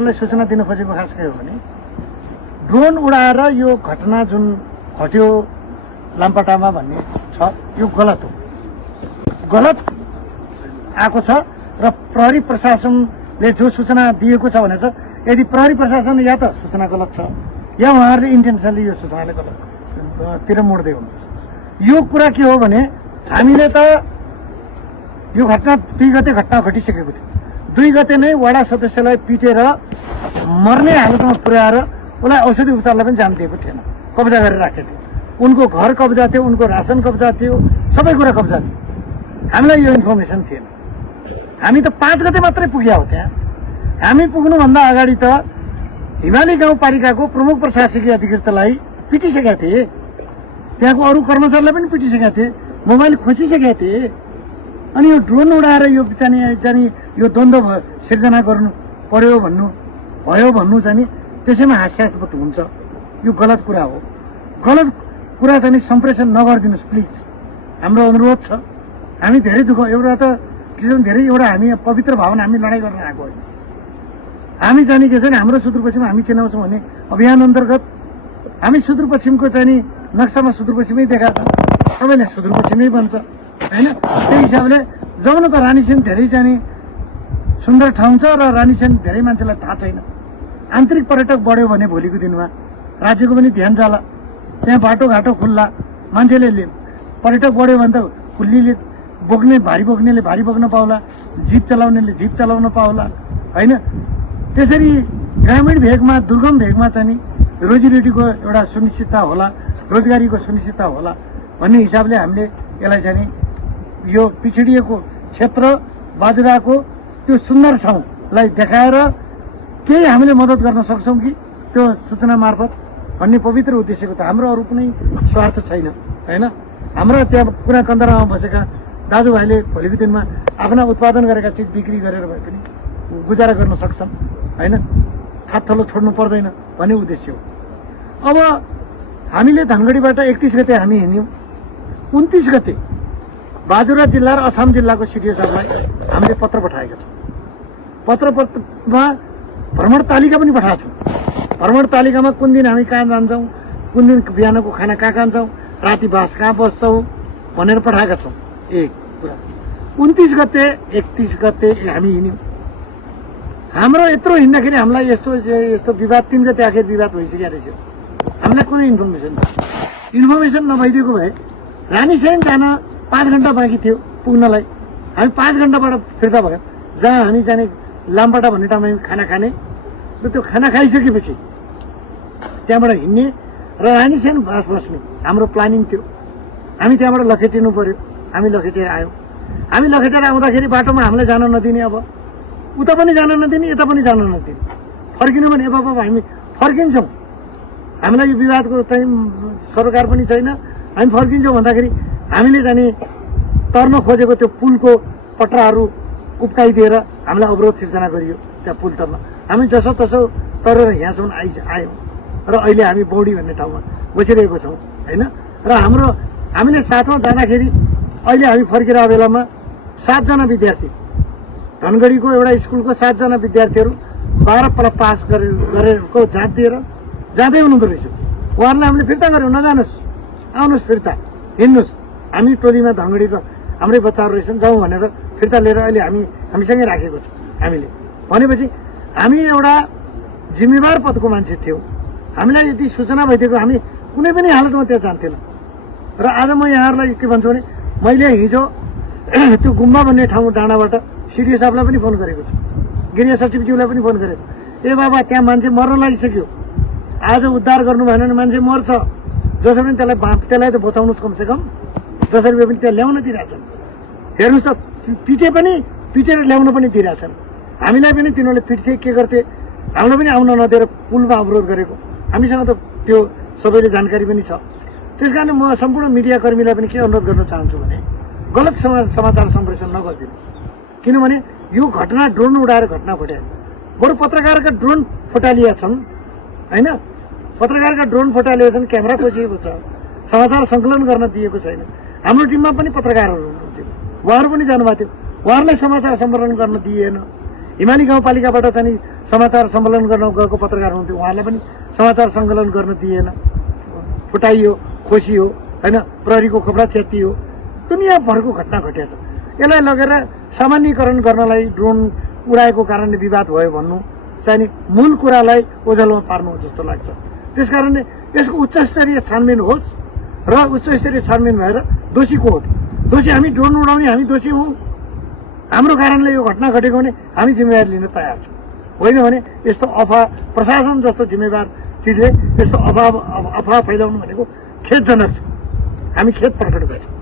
उहाँहरूलाई सूचना दिन खोजेको खास के हो भने ड्रोन उडाएर यो घटना जुन घट्यो लामपाटामा भन्ने छ यो गलत हो, गलत आएको छ र प्रहरी प्रशासनले जो सूचना दिएको छ भने छ यदि प्रहरी प्रशासन या त सूचना गलत छ या उहाँहरूले इन्टेन्सनली यो सूचनाले गलततिर मोड्दै हुनुहुन्छ। यो कुरा के हो भने हामीले त यो घटना 2 गते घटना घटिसकेको थियो। 2 गते नै वडा सदस्यलाई पिटेर मर्ने हालतमा पुर्याएर उसलाई औषधि उपचारलाई पनि जान दिएको थिएन, कब्जा गरेर राखेको थियो। उनको घर कब्जा थियो, उनको रासन कब्जा थियो, सबै कुरा कब्जा थियो। हामीलाई यो इन्फर्मेसन थिएन। हामी त 5 गते मात्रै पुग्या हो त्यहाँ। हामी पुग्नुभन्दा अगाडि त हिमाली गाउँपालिकाको प्रमुख प्रशासकीय अधिकृतलाई पिटिसकेका थिए, त्यहाँको अरू कर्मचारीलाई पनि पिटिसकेका थिए, मोबाइल खोसिसकेका थिए। अनि यो ड्रोन उडाएर यो चाहिँ यो द्वन्द्व सिर्जना गर्नु पर्यो भन्नु चाहिँ त्यसैमा हास्यास्पद हुन्छ। यो गलत कुरा हो। गलत कुरा चाहिँ सम्प्रेषण नगरिदिनुहोस् प्लिज, हाम्रो अनुरोध छ। हामी धेरै दुःख एउटा त किसिम धेरै एउटा हामी पवित्र भावना हामी लडाइँ गर्न आएको होइन। हामी चाहिँ के छ भने हाम्रो सुदूरपश्चिम हामी चिनाउँछौँ भने अभियान अन्तर्गत हामी सुदूरपश्चिमको चाहिँ नक्सामा सुदूरपश्चिमै देखाएको छ, सबैले सुदूरपश्चिमै भन्छ होइन। त्यही हिसाबले जाउँ न त। रानीसेन धेरै चाहिँ सुन्दर ठाउँ छ र रानीसेन धेरै मान्छेलाई थाहा छैन। आन्तरिक पर्यटक बढ्यो भने भोलिको दिनमा राज्यको पनि ध्यान जाला, त्यहाँ बाटोघाटो खुल्ला, मान्छेले पर्यटक बढ्यो भने त खुल्लीले बोक्ने भारी बोक्नेले भारी बोक्न पाउला, जिप चलाउनेले जिप चलाउन पाउला होइन। त्यसरी ग्रामीण भेगमा दुर्गम भेगमा चाहिँ रोजीरोटीको एउटा सुनिश्चितता होला, रोजगारीको सुनिश्चितता होला भन्ने हिसाबले हामीले यसलाई चाहिँ यो पिछडिएको क्षेत्र बाजुराको त्यो सुन्दर ठाउँलाई देखाएर केही हामीले मद्दत गर्न सक्छौँ कि त्यो सूचना मार्फत भन्ने पवित्र उद्देश्यको त हाम्रो अरू कुनै स्वार्थ छैन होइन। हाम्रा त्यहाँ कुना कन्दरामा बसेका दाजुभाइले भोलिको दिनमा आफ्ना उत्पादन गरेका चिज बिक्री गरेर भए पनि गुजारा गर्न सक्छन् होइन, थातथलो छोड्नु पर्दैन भन्ने उद्देश्य हो। अब हामीले धनगढीबाट 31 गते हामी हिँड्यौँ। 29 गते बाजुरा जिल्ला र अछाम जिल्लाको सिडिओ साहबलाई हामीले पत्र पठाएका छौँ। पत्रमा भ्रमण तालिका पनि पठाएको छौँ। भ्रमण तालिकामा कुन दिन हामी कहाँ जान्छौँ, कुन दिन बिहानको खाना कहाँ खान्छौँ, राति बास कहाँ बस्छौँ भनेर पठाएका छौँ। एक कुरा 29 गते 31 गते हामी हिँड्यौँ। हाम्रो यत्रो हिँड्दाखेरि हामीलाई यस्तो विवाद 3 गते आखिर विवाद भइसकेको रहेछ। हामीलाई कुनै इन्फर्मेसन नभइदिएको भए रानीसेन जान 5 घन्टा बाँकी थियो पुग्नलाई। हामी 5 घन्टाबाट फिर्ता भयो। जहाँ हामी जाने लामपाटा भन्ने ठाउँमा खाना खाने र त्यो खाना खाइसकेपछि त्यहाँबाट हिँड्ने र रानीसेन बास बस्ने हाम्रो प्लानिङ थियो। हामी त्यहाँबाट लखेटिनु पर्यो। हामी लखेटेर आयौँ। हामी लखेटेर आउँदाखेरि बाटोमा हामीलाई जान नदिने, अब उता पनि जान नदिने, यता पनि जान नदिने। फर्किनु भने अब हामी फर्किन्छौँ, हामीलाई यो विवादको चाहिँ सरकार पनि छैन, हामी फर्किन्छौँ भन्दाखेरि हामीले जाने तर्न खोजेको त्यो पुलको पट्राहरू उप्काइदिएर हामीलाई अवरोध सिर्जना गरियो त्यहाँ पुल तर्न। हामी जसोतसो तरेर यहाँसम्म आयौँ र अहिले हामी बौडी भन्ने ठाउँमा बसिरहेको छौँ होइन। र हामीले साथमा जाँदाखेरि अहिले हामी फर्किरहेको बेलामा 7 जना विद्यार्थी, धनगढीको एउटा स्कुलको 7 जना विद्यार्थीहरू 12 पास गरेको जाँच दिएर जाँदै हुनुहुँदो रहेछ। उहाँहरूलाई हामीले फिर्ता गऱ्यौँ, नजानुहोस्, आउनुहोस् फिर्ता, हिँड्नुहोस्। हामी टोलीमा धनगढीको हाम्रै बच्चाहरू रहेछन्, जाउँ भनेर फिर्ता लिएर अहिले हामीसँगै राखेको छौँ। हामीले भनेपछि हामी एउटा जिम्मेवार पदको मान्छे थियौँ। हामीलाई यदि सूचना भइदिएको हामी कुनै पनि हालतमा त्यहाँ जान्थेनौँ। र आज म यहाँहरूलाई के भन्छु भने मैले हिजो त्यो गुम्बा भन्ने ठाउँ डाँडाबाट सिडिओ साहबलाई पनि फोन गरेको छु, गृह सचिवज्यूलाई पनि फोन गरेको छु। ए बाबा त्यहाँ मान्छे मर्न लागिसक्यो, आज उद्धार गर्नु भएन भने मान्छे मर्छ, जसरी पनि त्यसलाई त बचाउनुहोस् कमसेकम, जसरी भए पनि त्यहाँ ल्याउन दिइरहेछन्। हेर्नुहोस् त पिटेर ल्याउन पनि दिइरहेछन्। हामीलाई पनि तिनीहरूले पिट्थे के गर्थे, हामीलाई पनि आउन नदिएर पुलमा अवरोध गरेको हामीसँग त त्यो सबैले जानकारी पनि छ। त्यस कारण म सम्पूर्ण मिडियाकर्मीलाई पनि के अनुरोध गर्न चाहन्छु भने गलत समाचार सम्प्रेषण नगरिदिनुहोस्। किनभने यो घटना ड्रोन उडाएर घटना घट्यो, बरु पत्रकारका ड्रोन फटालिया छन् होइन, पत्रकारका ड्रोन फटालिया छन्, क्यामेरा खोजिएको छ, समाचार सङ्कलन गर्न दिएको छैन। हाम्रो टिममा पनि पत्रकारहरू हुनुहुन्थ्यो, उहाँहरू पनि जानुभएको थियो, उहाँहरूलाई समाचार सम्प्रेषण गर्न दिइएन। हिमाली गाउँपालिकाबाट चाहिँ समाचार सम्मेलन गर्न गएको पत्रकार हुनुहुन्थ्यो, उहाँलाई पनि समाचार सङ्कलन गर्न दिएन, फुटाइयो, खोसियो, होइन, प्रहरीको खोपडा च्यातियो। दुनियाँभरको घटना घटेको छ। यसलाई लगेर सामान्यकरण गर्नलाई ड्रोन उडाएको कारणले विवाद भयो भन्नु चाहिँ नि मूल कुरालाई ओझेलमा पार्नु जस्तो लाग्छ। त्यसकारणले यसको उच्चस्तरीय छानबिन होस् र उच्चस्तरीय छानबिन भएर दोषी को हो त? दोषी हामी ड्रोन उडाउने हामी दोषी हौँ, हाम्रो कारणले यो घटना घटेको भने हामी जिम्मेवारी लिन तयार छौँ। होइन भने यस्तो अफवाह, प्रशासन जस्तो जिम्मेवार चिजले यस्तो अफवाह फैलाउनु भनेको खेदजनक छ। हामी खेद प्रकट गर्छौँ।